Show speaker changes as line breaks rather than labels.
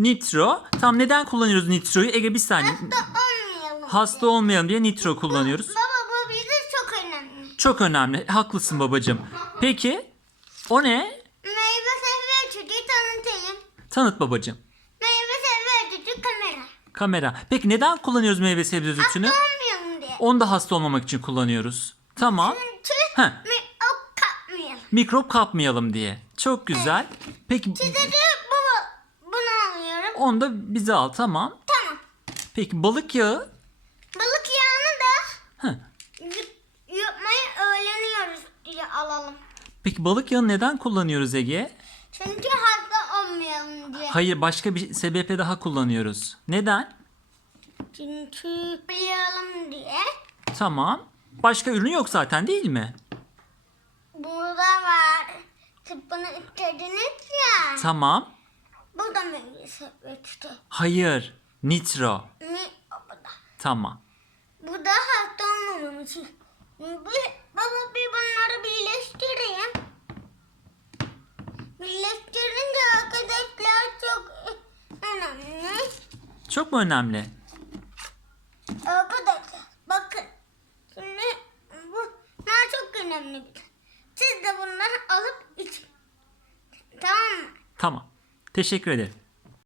Nitro. Tam neden kullanıyoruz nitroyu? Ege bir saniye.
Hasta olmayalım.
Hasta olmayalım diye nitro kullanıyoruz.
Baba bu bize çok önemli.
Çok önemli. Haklısın babacığım. Peki o ne?
Meyve sebze açıcı tanıtayım.
Tanıt babacığım.
Meyve sebze açıcı kamera.
Kamera. Peki neden kullanıyoruz meyve sebze sütünü?
Hasta olmayalım diye.
Onu da hasta olmamak için kullanıyoruz. Tamam.
Çünkü
Heh.
mikrop kapmayalım.
Mikrop kapmayalım diye. Çok güzel. Peki
Size de bu, bunu alıyorum.
Onu da bize al tamam.
Tamam.
Peki balık yağı?
Balık yağını da
Heh.
yutmayı öğreniyoruz diye alalım.
Peki balık yağı neden kullanıyoruz Ege?
Çünkü hasta olmayalım diye.
Hayır başka bir sebeple daha kullanıyoruz. Neden?
Çünkü biliyorum diye.
Tamam. Başka ürün yok zaten değil mi?
Burada var. Tıbbını istediniz ya.
Tamam.
Bu da meyve sebze işte.
Hayır. Nitro.
Da.
Tamam.
Bu da hasta olmamam için. Bir, baba bir bunları birleştireyim. Birleştirince arkadaşlar çok önemli.
Çok mu önemli?
Arkadaşlar bakın. Şimdi bunlar çok önemli. Siz de bunları alıp için. Tamam mı?
Tamam. Teşekkür ederim.